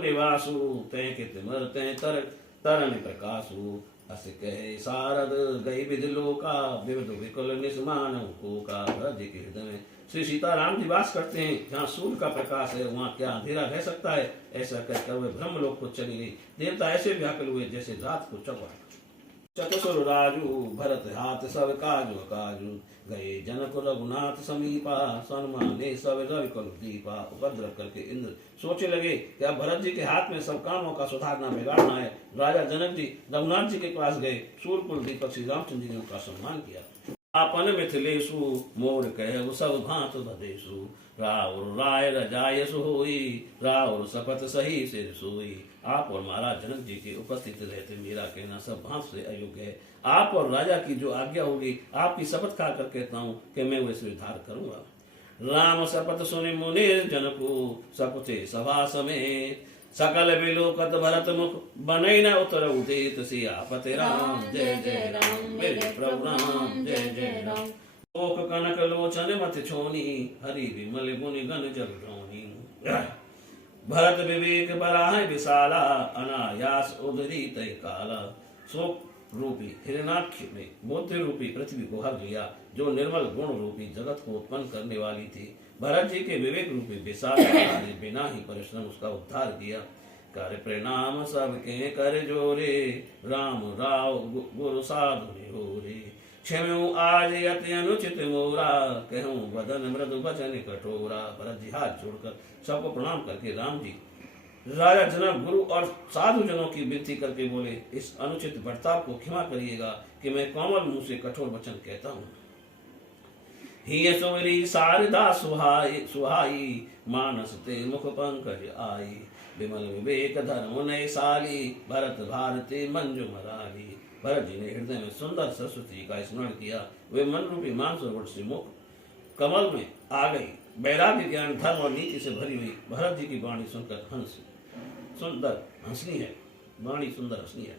निवासु तै कित मर तै तरन प्रकाशु अस कहे सारद गई विधि लोका विविध विकल निसमान को का भज के हृदय में श्री सीताराम जी वास करते हैं। जहाँ सूर्य का प्रकाश है वहाँ क्या अंधेरा रह सकता है। ऐसा कहकर वे ब्रह्मलोक को चली गई। देवता ऐसे व्याकुल हुए जैसे रात को चौपट। चतुसुर राजू भरत हाथ सब काजु काजु गए जनक रघुनाथ समीपा सन्माने सब रवि कलु दीपा। उपद्रव करके इंद्र सोचे लगे कि अब भरत जी के हाथ में सब कामों का सुधारना बिगाड़ना है। राजा जनक जी रघुनाथ जी के पास गए। सूर्यकुल दीपक श्री रामचंद्र जी ने उनका सम्मान किया। आपन मिथिलेशु मोर कह सब भांत भदेशु राउर राय रजायसु होई राउर शपथ सही सिर सोई। आप और महाराज जनक जी के उपस्थित रहते मेरा कहना सब भांत से अयोग्य है। आप और राजा की जो आज्ञा होगी आपकी शपथ खाकर कहता हूँ कि मैं वैसे विधार करूंगा। राम शपथ सुनि मुनि जनकु सपुते सभा समेत सकल बिलोकत भरत मुख बनई न उतर उदित सियापति राम जय जय राम मेरे प्रभु राम जय जय राम। ओक कनक लोचन मत छोनी हरि विमल गुनि गण जग ड्रोनी। भरत विवेक बराह विशाला अनायास उदरी तय काला। शोक रूपी हिरणाक्ष ने बुद्धि रूपी पृथ्वी को हर लिया जो निर्मल गुण रूपी जगत को उत्पन्न करने वाली थी। भरत जी के विवेक रूपी विशाल ने बिना ही परिश्रम उसका उद्धार किया। कर प्रणाम सबके कर जोरे राम राव गुरु साधु ने होरे। क्षम्यु आज अति अनुचित मोरा कहूँ वदन मृदु वचन कठोरा। भरत जी हाथ जोड़कर सबको प्रणाम करके राम जी राजा जनक गुरु और साधु जनों की विनती करके बोले इस अनुचित बर्ताव को क्षमा करिएगा कि मैं कोमल मुंह से कठोर वचन कहता हूँ। ही सुवरी शारदा सुहाई मानस ते मुख पंकज आई। विमल विवेक धर्म नयशाली भरत भारती मंजू मराली। भरत जी ने हृदय में सुंदर सरस्वती का स्मरण किया। वे मन रूपी मानसरोवर से मुख कमल में आ गई। वैराग्य ज्ञान धर्म और नीति से भरी हुई भरत जी की वाणी सुनकर हंस सुंदर हंसनी है। वाणी सुंदर हंसनी है।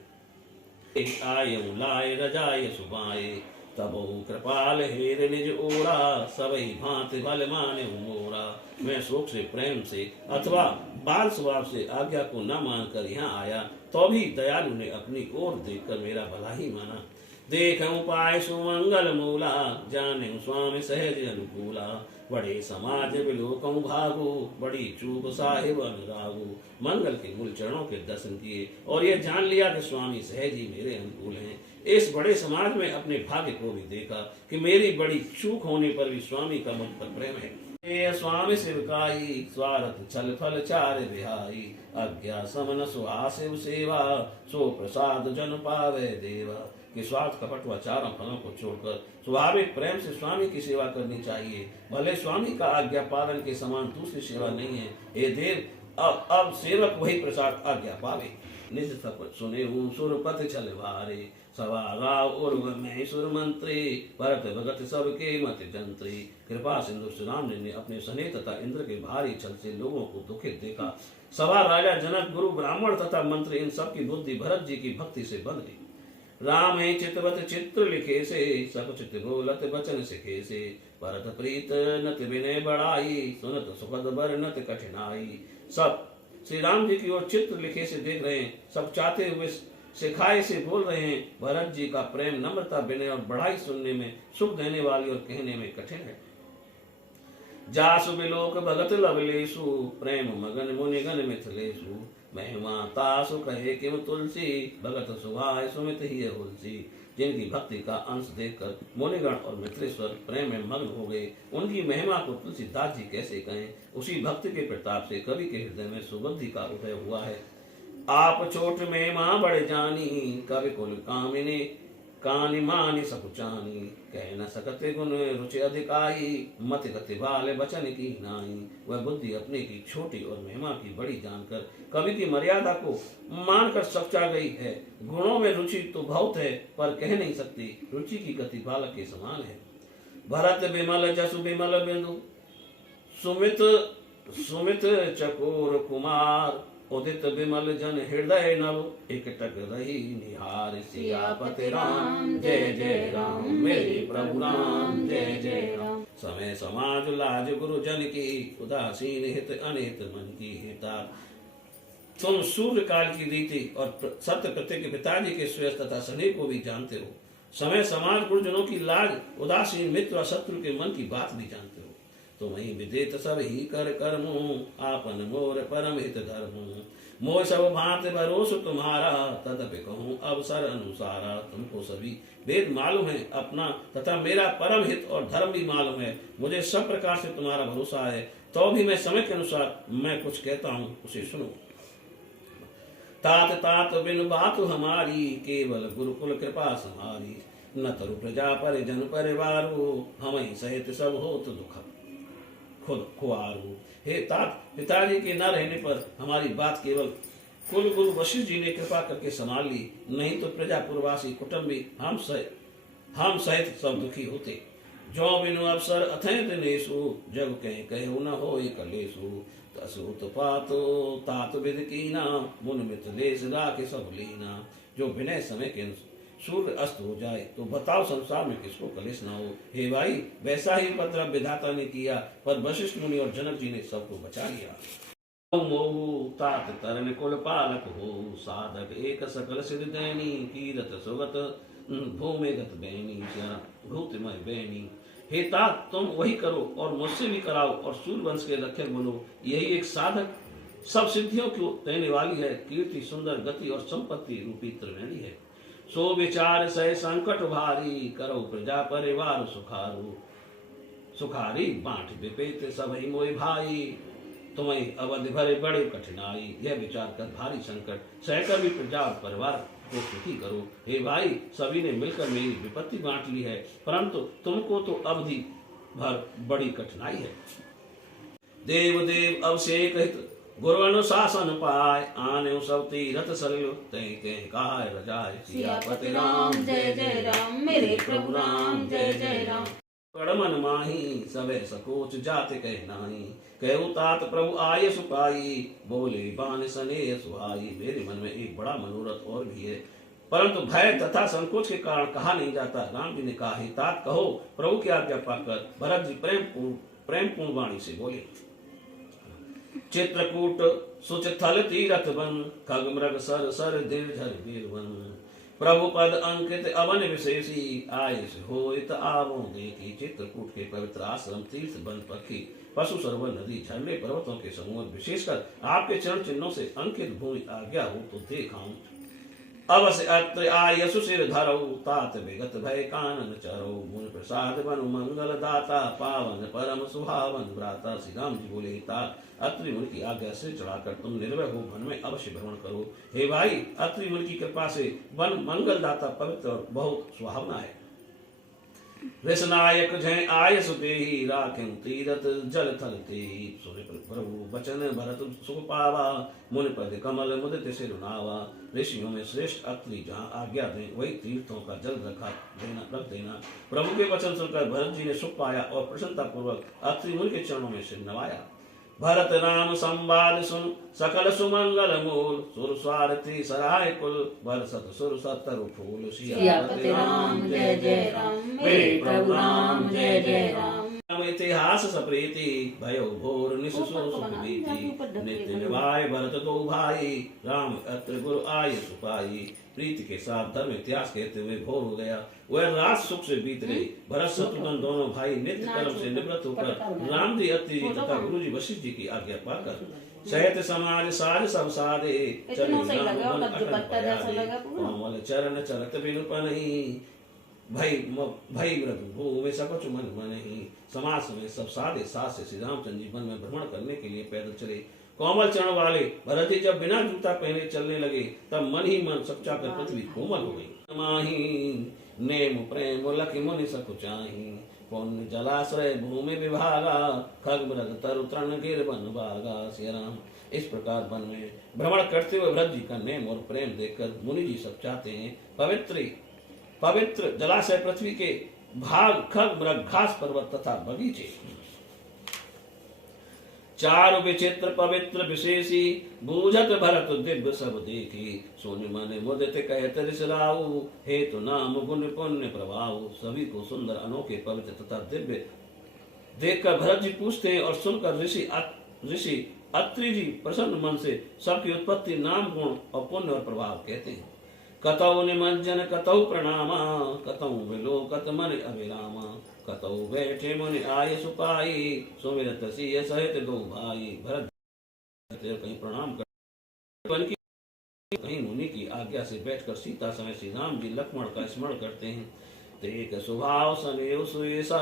आय लाय रजाय सुबाए तब कृपाल हेर निज ओरा सबई भांति बल माने मोरा। मैं शोक से प्रेम से अथवा बाल स्वभाव से आज्ञा को न मानकर यहाँ आया तो भी दयालु ने अपनी ओर देखकर मेरा भला ही माना। देखूं पाए सुमंगल मूला जाने स्वामी सहज अनुकूला। बड़े समाज विलोकं भागु बड़ी चूक साहिब अनुरागु। मंगल के मूल चरणों के दर्शन किए और ये जान लिया कि स्वामी सहज ही मेरे अनुकूल हैं। इस बड़े समाज में अपने भाग्य को भी देखा कि मेरी बड़ी चूक होने पर भी स्वामी का मुझ पर प्रेम है। ये स्वामी शिवकाई स्वार्थ छल फल चार बिहाई। आज्ञा समन सुहासिव सेवा सो प्रसाद जन पावे देवा। कि स्वार्थ कपट व चारों फलों को छोड़कर स्वाभाविक प्रेम से स्वामी की सेवा करनी चाहिए। भले स्वामी का आज्ञा पालन के समान दूसरी सेवा नहीं है। हे देव अब सेवक वही प्रसाद आज्ञा पावे। निज शपथ सुने सुरपति छल भारे सवा गाव उर्व में सुर मंत्री। भरत भगत सबके मत जंत्री। कृपा सिंधु श्री राम ने अपने स्नेह तथा इंद्र के भारी छल से लोगों को दुखित देखा। सभा राजा जनक गुरु ब्राह्मण तथा मंत्री इन सब की बुद्धि भरत जी की भक्ति से बंध गई। राम है चितवत चित्र लिखे से सब चित बोलत बचन सिखे से। भरत प्रीत नत विनय बढ़ाई सुनत सुखद बरनत कठिनाई। सब श्री राम जी की ओर चित्र लिखे से देख रहे हैं। सब चाहते हुए सिखाए से बोल रहे हैं। भरत जी का प्रेम नम्रता विनय और बढ़ाई सुनने में सुख देने वाली और कहने में कठिन है। जासु विलोक भगत लवलेशु प्रेम मगन मुनिगन मिथिलेशु। महिमा तासु कहे किम तुलसी भगत सुभाय सुमित ही हुलसी। जिनकी भक्ति का अंश देखकर मुनिगण और मिथिलेश्वर प्रेम में मग्न हो गए। उनकी महिमा को तुलसीदास जी कैसे कहें। उसी भक्ति के प्रताप से कवि के हृदय में सुबुद्धि का उदय हुआ है। आप छोट में माँ बड़े जानी कवि कुल कामिनी कानि मानि सकुचानी। कह न सकते गुण रुचि अधिकाई मत गति भाले बचन की नाई। वह बुद्धि अपने की छोटी और महिमा की बड़ी जानकर कवि की मर्यादा को मानकर सचा गई है। गुणों में रुचि तो बहुत है पर कह नहीं सकती। रुचि की गति बालक के समान है। भरत विमल जसु विमल बिंदु सुमित सुमित चकोर कुमार। उदित विमल जन हृदय नव एकटक रही निहार। सियापति राम जय जय राम मेरे प्रभु राम जय जय राम। समय समाज लाज गुरु जन की उदासीन हित अनित मन की हिता। तुम सूर्य काल की रीति और सत्य प्रत्यय के पिताजी के श्रेष्ठ तथा स्नेह को भी जानते हो। समय समाज गुरुजनों की लाज, उदासीन मित्र और शत्रु के मन की बात भी जानते हो। तुम ही विदित सब ही कर कर्मो, आपन मोर परम हित धर्मो। मोह सब भांति भरोस तुम्हारा, तदपि कहूँ अवसर अनुसारा। तुमको सभी वेद मालूम है अपना, तथा मेरा परम हित और धर्म भी मालूम है। मुझे सब प्रकार से तुम्हारा भरोसा है, तो भी मैं समय के अनुसार मैं कुछ कहता हूँ, उसे सुनो। तात तात बिन बात हमारी, केवल गुरुकुल कृपा समारी। न तरु प्रजा परिजन परिवारो, हम ही सहित सब हो तो दुख खुद खुआरू। हे तात, पिताजी के न रहने पर हमारी बात केवल कुल गुरु वशिष्ठ जी ने कृपा करके संभाल ली, नहीं तो प्रजापुरवासी कुटुंबी हम सहित सब दुखी होते। जो बिनु अवसर अथय दिनेशु, जग कहे न हो कलेशु। तसु उत्पातो तात विद कीना, मुन मित लेस राखे सब लीना। जो विनय समय के सूर्य अस्त हो जाए तो बताओ संसार में किसको कलेश ना हो। हे भाई, वैसा ही उपद्रव विधाता ने किया, पर वशिष्ठ मुनि और जनक जी ने सबको बचा लिया। मोहु तात तरन कुल पालक हो, साधक एक सकल सिद्ध दैनी। कीरत सुगत भूमिगत बैनी, भूतिमय बैनी। हे तात, तुम वही करो और मुझसे भी कराओ, और सूर्यवंश के रक्षक बनो। यही एक साधक सब सिद्धियों को देने वाली है, कीर्ति सुंदर गति और संपत्ति रूपी त्रिवेणी है। सो विचार सह संकट भारी, करो प्रजा परिवार सुखारू। सुखारी बांट विपेत सब ही मोय भाई, तुम्हें अवधि भरे बड़े कठिनाई। यह विचार कर भारी संकट सहकर भी प्रजा और परिवार को सुखी करो। हे भाई, सभी ने मिलकर मेरी विपत्ति बांट ली है, परंतु तुमको तो अवधि भर बड़ी कठिनाई है। देव देव अवशेक हित गुरु अनुशासन पाए, आने सब तीरथ सलिल तय तय काय रजाय। सियापति राम जय जय राम, मेरे प्रभु राम जय जय राम। कड़मन माही सबे सकोच जाते कह नाही। कहु तात प्रभु आये सुपाई, बोले बान सने सुहाई। मेरे मन में एक बड़ा मनोरथ और भी है, परंतु भय तथा संकोच के कारण कहा नहीं जाता। राम जी ने कहा, हे तात कहो। प्रभु की आज्ञा पाकर भरत जी प्रेम पूर्ण वाणी से बोले। चित्रकूट सुच थल तीरथ बन, खग मृग सर सर दीर्घर वीर वन। प्रभु पद अंकित अवन विशेषी, आये से होइत आवो देखी। चित्रकूट के पवित्र आश्रम, तीर्थ वन पक्षी, पशु सरोवर, नदी, झरने, पर्वतों के समूह, विशेषकर आपके चरण चिन्हों से अंकित भूमि आज्ञा हो तो देखाऊं। अवश्य अत्र आयसु सिर धरऊ, तात विगत भय कानन चरऊ। मुनि प्रसाद बनु मंगल दाता, पावन परम सुहावन व्राता। श्री राम जी बोले, तात अत्रि मुनि की आज्ञा से चढ़ाकर तुम निर्भय हो वन में अवश्य भ्रमण करो। हे भाई, अत्रि मुनि की कृपा से वन मंगल दाता, पवित्र और बहुत सुहावना है। ऋषनायक जय आय सुतेहि, राखें तीरथ जल थल तेहि। सुनि प्रभु बचन भरत सुख पावा, मुनि पद कमल मुदित सिर नावा। ऋषियों में श्रेष्ठ अत्रि जहाँ आज्ञा दें वही तीर्थों का जल रख देना। प्रभु के वचन सुनकर भरत जी ने सुख पाया और प्रसन्नता पूर्वक अत्रि मुनि के चरणों में सिर नवाया। भरत राम संवाद सुन सकल सुमंगल मूल, सुर स्वारथी सराय कुल, बरसत सुर सत्तर फूल। सियापति राम जय जय राम, मेरे प्रभु राम जय जय राम। इतिहास सप्रीति, भयो भोर निशु सुख बीती। नित्य निभाए भरत दो भाई, राम अत्र गुरु आय सुपाई। प्रीति के साथ धर्म इतिहास कहते हुए भोर हो गया, वह रात सुख से बीत गई। भरत शत्रुघ्न दोनों भाई नित्य कर्म से निवृत्त होकर राम जी अत्रि जी तथा गुरु जी वशिष्ठ जी की आज्ञा पाकर सहित समाज साज सब साधे। कोमल चरण चलत बिनुप नहीं, भई मृदु भूमि सकच मन मनहि। समाज में सब साधे साथ से श्री रामचंद्र जी वन में भ्रमण करने के लिए पैदल चले। कोमल चरण वाले भरत जी जब बिना जूता पहने चलने लगे, तब मन ही मन सच्चा कर पृथ्वी कोमल हो गई। माही नेम प्रेम लखि मुनि सकुचाही, पुण्य जलाश्रय भूमि विभागा। खग मृग तरु तृण गिर वन भागा। श्री राम इस प्रकार वन में भ्रमण करते हुए भरत जी का नेम और प्रेम देखकर मुनि जी सब चाहते हैं पवित्र जलाशय, पृथ्वी के भाग, खग मृग, घास पर्वत तथा बगीचे। चारु विचित्र पवित्र विशेषी, बूझत भरत दिव्य सब देखी। सोनि मन मुदित कहत ऋषराऊ, हेतु नाम गुण पुण्य प्रभाव। सभी को सुंदर अनोखे पवित्र तथा दिव्य देखकर भरत जी पूछते हैं और सुनकर ऋषि अत्रि जी प्रसन्न मन से सबकी उत्पत्ति नाम गुण और पुण्य और प्रभाव कहते हैं। कतौ निमज्जन कतौ प्रणामा, कतौ विलोकत मन अभिरामा, कतौ बैठे मुनि आय सुपाई, सुमिरत सिय सहित दो भाई। भरत कहीं प्रणाम कर, कहीं मुनि की आज्ञा से बैठकर सीता समेत श्री राम जी लक्ष्मण का स्मरण करते हैं। देख स्वभाव सनेव सुएसा,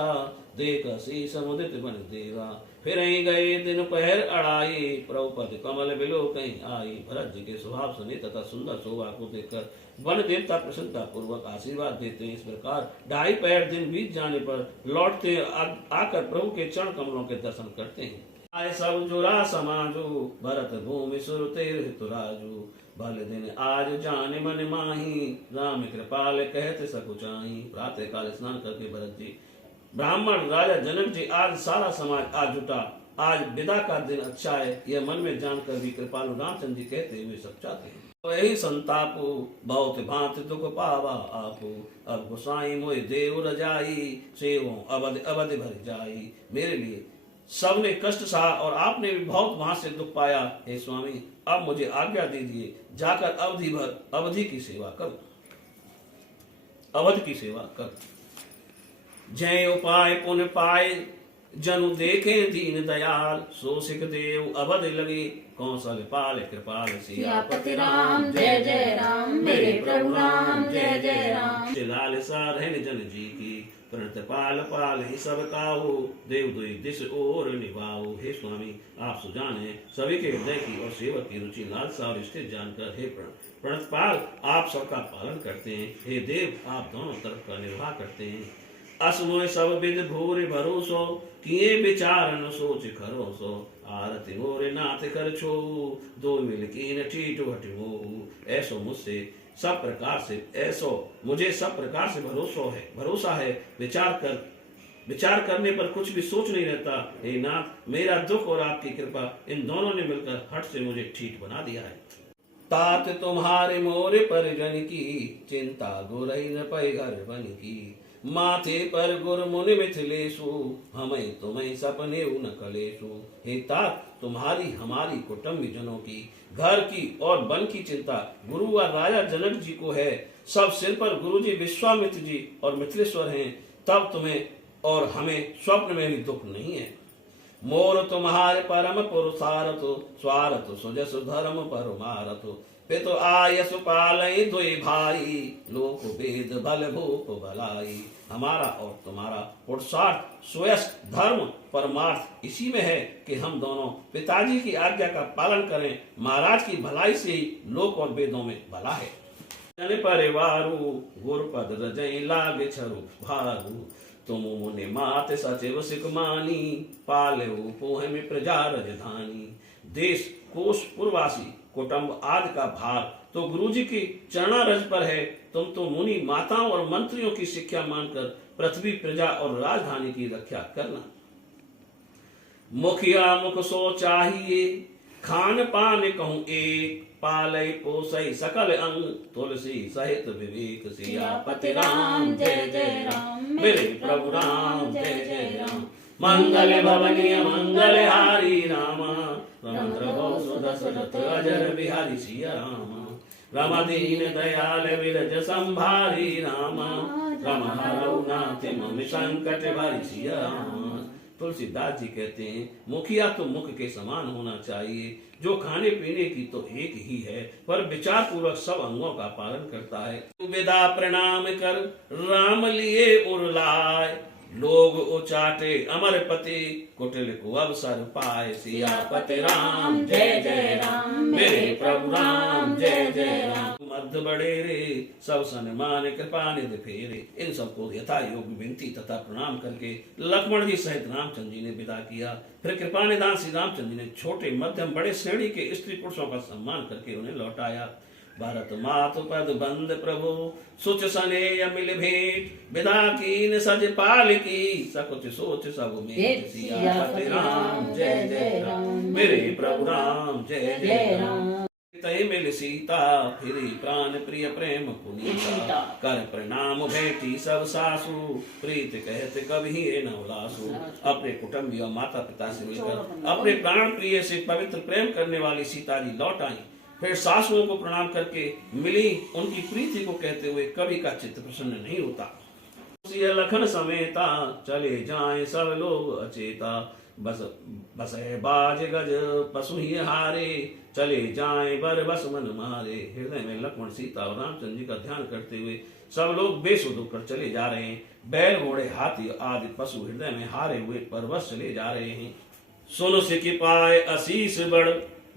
देख शीस मुदित बन देवा, फिर ही गए दिन पहर अड़ाई, प्रभुपद कमल बिलो कहीं आई। भरत जी के स्वभाव सने तथा सुंदर शोभा को देखकर वन देवता प्रसन्नता पूर्वक आशीर्वाद देते हैं। इस प्रकार 2.5 पहर दिन बीत जाने पर लौटते आकर प्रभु के चरण कमलों के दर्शन करते हैं। आए सब जुरा समाजो, भरत भूमि सुरते राजू, भल दिन आज जाने मन माही, राम कृपाल कहते सकुचाई। प्रातः काल स्नान करके भरत जी ब्राह्मण राजा जनक जी आज सारा समाज आज जुटा, आज विदा का दिन अच्छा है, यह मन में जानकर भी कृपालु रामचंद्र जी कहते हुए सब चाहते हैं। वही संतापो बहुत भांति दुख पावा आपो, अब गोसाई मोय देव रजाई, सेवो अवध अवध भर जाई। मेरे लिए सबने कष्ट सहा और आपने भी बहुत वहां से दुख पाया। हे स्वामी, अब मुझे आज्ञा दीजिए, जाकर अवधि भर अवधि की सेवा करूं, अवध की सेवा करूं। जय उपाय पुण्य पाए, जनु देखे दीन दयाल, सो सिख देव अवध लगे, कौशल पाल कृपाल सियापति राम जय जय राम, मेरे प्रभु राम जय जय राम। लाल सा रहन जन जी की, प्रणत पाल पाल ही सब काहू, देव दुई दिश और निभाओ। हे स्वामी, आप सुजाने सभी के हृदय की और सेवक की रुचि लालसा और स्थित जानकर, हे प्रणत पाल आप सबका पालन करते हैं। हे देव, आप दोनों तरफ का निर्वाह करते हैं। असमोय सब विद भूरि भरोसो, किए विचार न सोच खरोसो, आरती मोरे नाथ कर छो, दो मिल कीन ठीठो हटिमो। ऐसो मुझसे सब प्रकार से मुझे सब प्रकार से भरोसा है। विचार करने पर कुछ भी सोच नहीं रहता। हे नाथ, मेरा दुख और आपकी कृपा इन दोनों ने मिलकर हट से मुझे ठीक बना दिया है। तात तुम्हारे मोरे परिजन की, चिंता गुरई न पै घर बन की, माथे पर गुर मुनि मिथिलेशु, हमें तुम्हें सपने न कलेशु। हे तात, तुम्हारी हमारी कुटुंबी जनों की, घर की और वन की चिंता गुरु व राजा जनक जी को है। सब सिर पर गुरु जी विश्वामित्र जी और मिथिलेश्वर हैं, तब तुम्हें और हमें स्वप्न में भी दुख नहीं है। मोर तुम्हारे परम पुरुषारथ, स्वारथ सुजस धर्म परमारथ, पितु आयस पालई दुई भाई, लोक वेद बल भूप भलाई। हमारा और तुम्हारा पुरुषार्थ स्वयं धर्म परमार्थ इसी में है कि हम दोनों पिताजी की आज्ञा का पालन करें। महाराज की भलाई से ही लोक और वेदों में भला है। जन परिवारु गुरपद रजई लागे छरु भारू, तुम मुनि मात सचिव सिकमानी, पाले पोह में प्रजा रजधानी। देश कोश पुरवासी कुटुंब आदि का भार तो गुरुजी की चरणारज पर है। तुम तो मुनि माताओं और मंत्रियों की शिक्षा मानकर पृथ्वी प्रजा और राजधानी की रक्षा करना। मुखिया मुख सो चाहिए, खान पान कहूँ एक, पालय पोसई सकल अंग, तुलसी सहित विवेक। सियापति राम जय जय राम, मेरे प्रभु राम जय जय राम। मंगल भवनीय मंगल हारी रामा, दशरथ अजर बिहारी सिया रामा। रमदीन दयाल विरज संभारी रामा, रमहरनाथ मम संकट भारी सिया रामा। तुलसीदास जी कहते हैं, मुखिया तो मुख के समान होना चाहिए, जो खाने पीने की तो एक ही है, पर विचार पूर्वक सब अंगों का पालन करता है। विदा प्रणाम कर राम लिए उरलाय, लोग उचाटे अमर पति, कुटिल को अवसर पाए। सियापति राम जय जय राम, मेरे प्रभु राम जय जय राम। मध्य बड़े रे सब सन्मान कृपा निधि फेरे। इन सबको यथा योग विनती तथा प्रणाम करके लक्ष्मण जी सहित रामचंद्र जी ने विदा किया। फिर कृपा निधान श्री रामचंद्र जी ने छोटे मध्यम बड़े श्रेणी के स्त्री पुरुषों का सम्मान करके उन्हें लौटाया। भरत मातु पद बंद प्रभु, सुच सने मिल भेंट, विदा कीन सज पाल की, सकुच सोच सब में। सियापति राम जय जय राम, मेरे प्रभु राम जय जय राम। तय मिल सीता फिरी प्राण प्रिय प्रेम पुनीता कर प्रणाम भेटी सब सासु प्रीत कहते कभी न उलासु। अपने कुटुंबी और माता पिता से मिलकर अपने प्राण प्रिय से पवित्र प्रेम करने वाली सीता जी लौट आई। फिर सासुओं को प्रणाम करके मिली उनकी प्रीति को कहते हुए कवि का चित्त प्रसन्न नहीं होता। लखन समेता चले जाएं सब लोग अचेता बस बसे बाज गज पशु ही हारे चले जाएं बर बस मन मारे। हृदय में लक्ष्मण सीता और रामचंद्र जी का ध्यान करते हुए सब लोग बेसुध होकर चले जा रहे हैं। बैल घोड़े हाथी आदि पशु हृदय में हारे हुए परवश चले जा रहे हैं। सुन सिख पाए आशीष बड़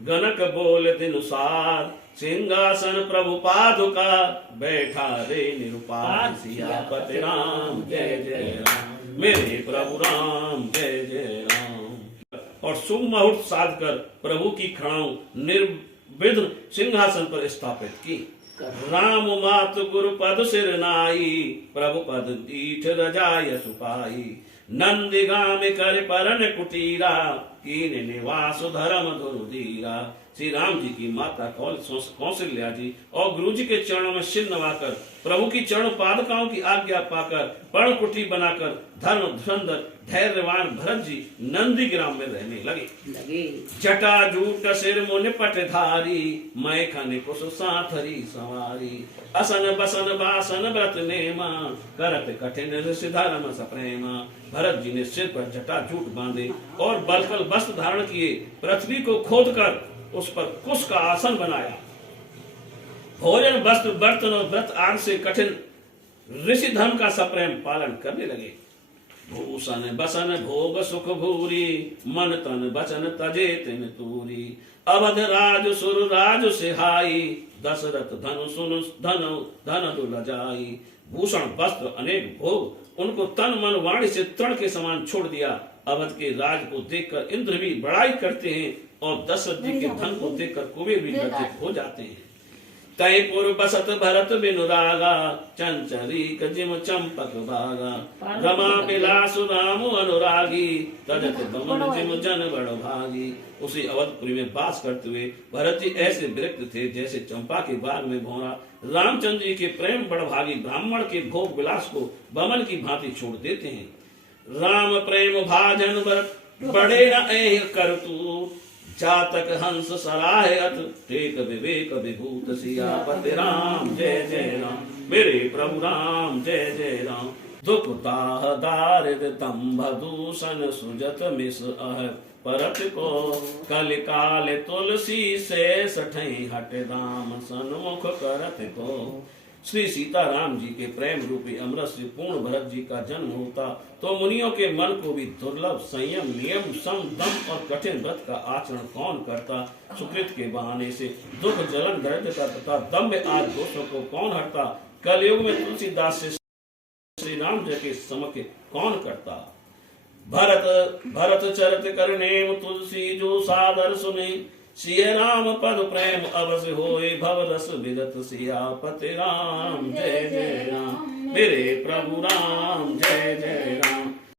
गनक बोल तिनुसार सिंहासन प्रभु पादुका बैठा रे निरुपार। सियापति राम जय जय राम मेरे प्रभु राम जय जय राम। और शुभ मुहूर्त साध कर प्रभु की खड़ाऊ निर्विघ्न सिंहासन पर स्थापित की। राम मात गुरु पद सिर नाई प्रभु पद दीठ रजाय सुपाई। नंदी गाम कर परन कुटीरा कीन निवास धर्म धुरुधीरा। श्री राम जी की माता कौशल्या जी और गुरु जी के चरणों में सिर नवाकर प्रभु की चरण पादुकाओं की आज्ञा पाकर पर्ण कुटी बनाकर धर्म धुरंधर धैर्यवान भरत जी नंदी ग्राम में रहने लगे। जटा जूट सिर मुन पटधारी मैं खन कुश साथरी सवारी। असन बसन बासन व्रत नेमा करत कठिन ऋषि धर्म सप्रेमा। भरत जी ने सिर पर जटा जूट बांधे और बलकल वस्त्र धारण किए। पृथ्वी को खोदकर उस पर कुश का आसन बनाया। भोजन वस्त्र बर्तन और व्रत आदि से कठिन ऋषि धर्म का सप्रेम पालन करने लगे। भूषण बसन भोग सुख भूरी मन तन बचन तजे तिन तूरी। अवध राज सुर राज सिहाई दशरथ धनु सुन धन दुल जाई। भूषण वस्त्र अनेक भोग उनको तन मन वाणी से तृण के समान छोड़ दिया। अवध के राज को देखकर इंद्र भी बड़ाई करते हैं और दशरथ जी के धन को देखकर कुबेर भी लज्जित हो जाते हैं। तय पुर बसत भरत बिनु रागा चंचरी जिम चंपक बागा। रमा बिलासु राम अनुरागी तजत बमन जिम जन बड़ भागी। उसी अवधपुरी में वास करते हुए भरत जी ऐसे विरक्त थे जैसे चंपा के बाग में भौरा। रामचंद्र जी के प्रेम बड़भागी ब्राह्मण के भोग विलास को बमन की भांति छोड़ देते हैं। राम प्रेम भाजन भरत बड़े न ऐ कर तू जातक हंस सराहत टेक विवेक विभूत। सियापति राम जय जय राम मेरे प्रभु राम जय जय राम। दुख दाह दारिद्र तंभ दूषण सुजत मिस अह परत को कल काल तुलसी से सठई हट दाम सन्मुख करत को। श्री सीताराम जी के प्रेम रूपी अमृत से पूर्ण भरत जी का जन्म होता तो मुनियों के मन को भी दुर्लभ संयम नियम सम दम और कठिन व्रत का आचरण कौन करता। सुकृत के बहाने से दुख जलन दरिद्रता तथा दम्भ आदि दोषों को कौन हटता। कलयुग में तुलसीदास से श्री राम जी के समक्ष कौन करता। भरत चरित करने तुलसी जो सादर सुने। सिय राम पद प्रेम अवश्य होए भव रस विगत। सियापति राम जय जय राम मेरे प्रभु राम जय जय राम।